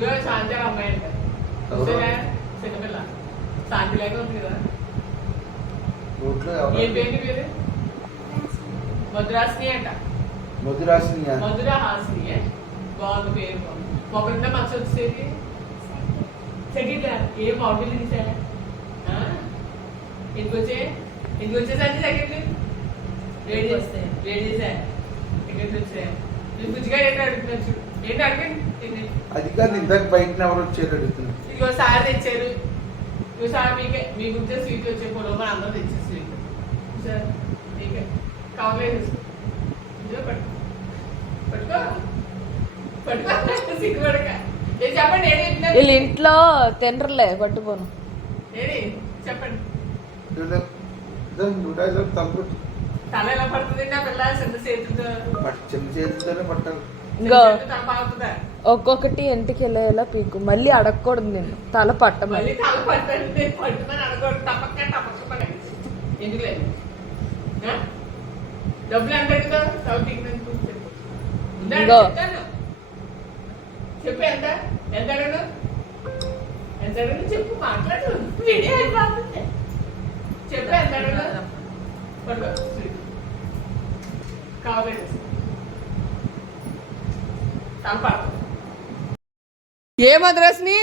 ఇదిగో శాంతి అమ్మాయి అంట చిన్నపిల్ల శాంతి లేక ఉంది కదా. ఏం పేరు పేరు? మధురాశ్రీ అంట. మధురహాసిని బాగుంది పేరు. ఒకరింట మంచి వచ్చేది సెకండ్ ఏం అవుట్ఫిట్ తీసారా? ఎందుకు వచ్చేసరికి సెకండ్ రెడీ చేసా సెకండ్ వచ్చా. బుజ్జిగా ఏంటి అడుగుతున్నారు చూడు. ఏంటి అడగండి. అది కాదు ఇందాక బయట ఎవరు వచ్చారు అడుగుతున్నారు. ఇదిగో సార్ తెచ్చారు. ఇదిగో సార్ మీకే మీ గురించి స్వీట్ వచ్చే పొలం మన అందరూ తెచ్చారు స్వీట్. సార్ మీకే కవర్లేదు ఇదిగో పట్టుకో సిగ్గుపడక. ఏది చెప్పండి. ఏది వీళ్ళ ఇంట్లో తినరులే పట్టుకోను. ఏది చెప్పండి. తల ఎలా పడుతుంది నా పిల్ల? చిన్న చేతితోనే పట్టాలి. ఇంకో ఒక్కొక్కటి ఇంటికి వెళ్ళేలా పీకు. మళ్ళీ అడగకూడదు నేను తల పట్టమని. తల పట్టండి పట్టుమని అడగకూడదు. తప్పక ఎందుకు లేదు డబ్బులు ఎంత చెప్పు. ఎంత ఎంత అడగను ఎంత అడగను చెప్పు. మాట్లాడు వీడియో అయిపోతుంది. చెప్పు ఎంత అడగను కావాలి. ఏ మద్రాసుని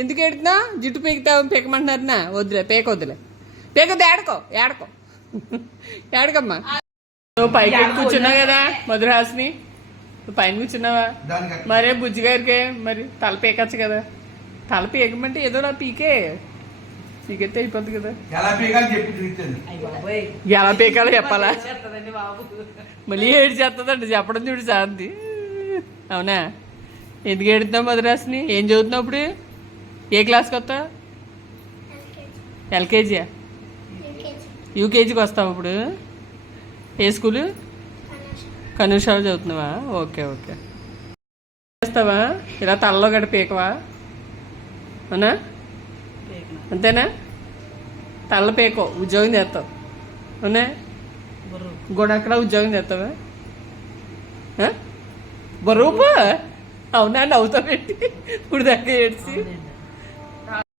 ఎందుకు ఎడుతున్నా? జుట్టు పీకుతావు పీకమంటున్నారనా? వద్దులే పేక వద్దులే. పేకొద్దు. ఏడకో ఏడకమ్మా. నువ్వు పైకి కూర్చున్నావు కదా మధురహాసిని. నువ్వు పైన కూర్చున్నావా? మరే బుజ్జి గారికి మరి తల పీకచ్చు కదా. తల పీకమంటే ఏదో నా పీకెత్తే అయిపోద్ది కదా. ఎలా పీకాలో చెప్పాలా? మళ్ళీ ఏడు చేస్తుందండి చెప్పడం చూడు శాంతి. అవునా? ఎందుకు ఏడుతున్నావు మధురాసిని? ఏం చదువుతున్నావు ఇప్పుడు? ఏ క్లాస్కి వస్తావు? ఎల్కేజీయా? యూకేజీకి వస్తావు ఇప్పుడు? ఏ స్కూలు? కనుషాలు చదువుతున్నావా? ఓకే చేస్తావా? ఇలా తలలో గడ పీకవా? అవునా? అంతేనా? తల్ల పీకో ఉద్యోగం చేస్తావు. అవునా? గొడక్కడ ఉద్యోగం చేస్తావా? బరువు అవునా? నవ్వుతా పెట్టి ఇప్పుడు దాకా ఏడ్చి